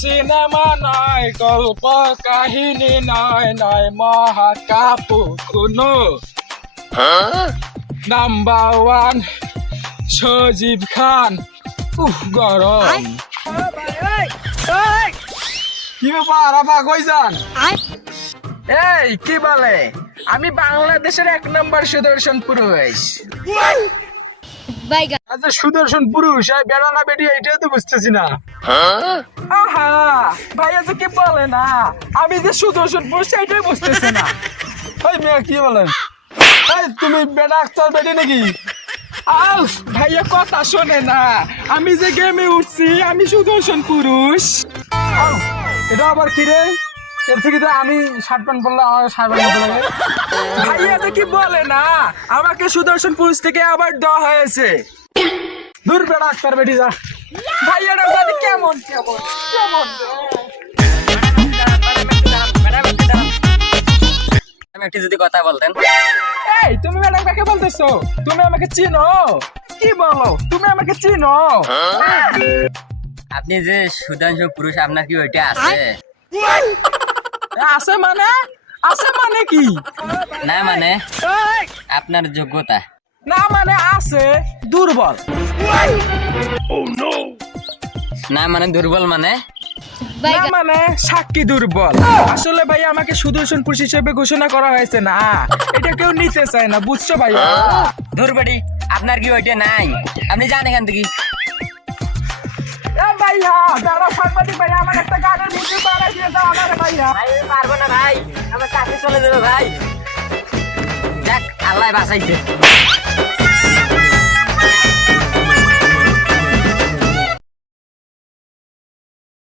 Cinema নয়, গল্প কাহিনী নয়, নয় মহাকাব্য কোনো। নাম্বার ওয়ান সজীব খান। গরম কি ব্যাপার আপা, কই যান? এই কি বলে, আমি বাংলাদেশের 1 নম্বর সুদর্শন পুরুষ। আচ্ছা সুদর্শন পুরুষ এই বেড়া না বেটি, এইটাই তো বুঝতেছি না। আহা ভাইয়া তো কি বলে না, আমি যে সুদর্শন পুরুষ এইটাই বুঝতেছি না। ওই মেয়ে কি বলেন, এই তুমি বেড়া আক্তার বেটি নাকি? আলফ ভাইয়া কথা শোনে না, আমি যে গেমে উঠছি আমি সুদর্শন পুরুষ। এটা আবার কি রে, এর থেকে তো আমি শার্ট প্যান্ট পরলে আমার শার্ট প্যান্ট লাগে। ভাইয়া তো কি বলে না, আমাকে সুদর্শন পুরুষ থেকে আবার দেওয়া হয়েছে। দূর বেড়া আক্তার বেটি যা। ভাইয়াটা জানি কেমন কেমন কেমন। একটু যদি কথা বলতেন। এই তুমি ম্যাডাম কাকে বলতেছো? তুমি আমাকে চিনো? কি বলো, তুমি আমাকে চিনো? আপনি যে সুধাংশু পুরুষ, আপনার কি ওইটা আছে? আছে মানে? আছে মানে কি? না মানে এই, আপনার যোগ্যতা। না মানে আছে দুর্বল। না মানে দুর্বল মানে? না মানে সাক্ষী দুর্বল। আসলে ভাই আমাকে সুদর্শন পুরুষ হিসেবে ঘোষণা করা হয়েছে না, এটা কেউ নিতে চায় না, বুঝছো ভাইয়া? দুর্বড়ি আপনার কি ওইটা নাই? আপনি যান এখান থেকে। এ ভাইয়া যারা সাংবাদিক ভাইয়া আমার একটা গানের ভিডিও বানাই দিয়ে দাও আমারে ভাইয়া। ভাই পারবো না ভাই, আমার চাকরি চলে যাবে ভাই। যাক আল্লাহ বাঁচাইছে।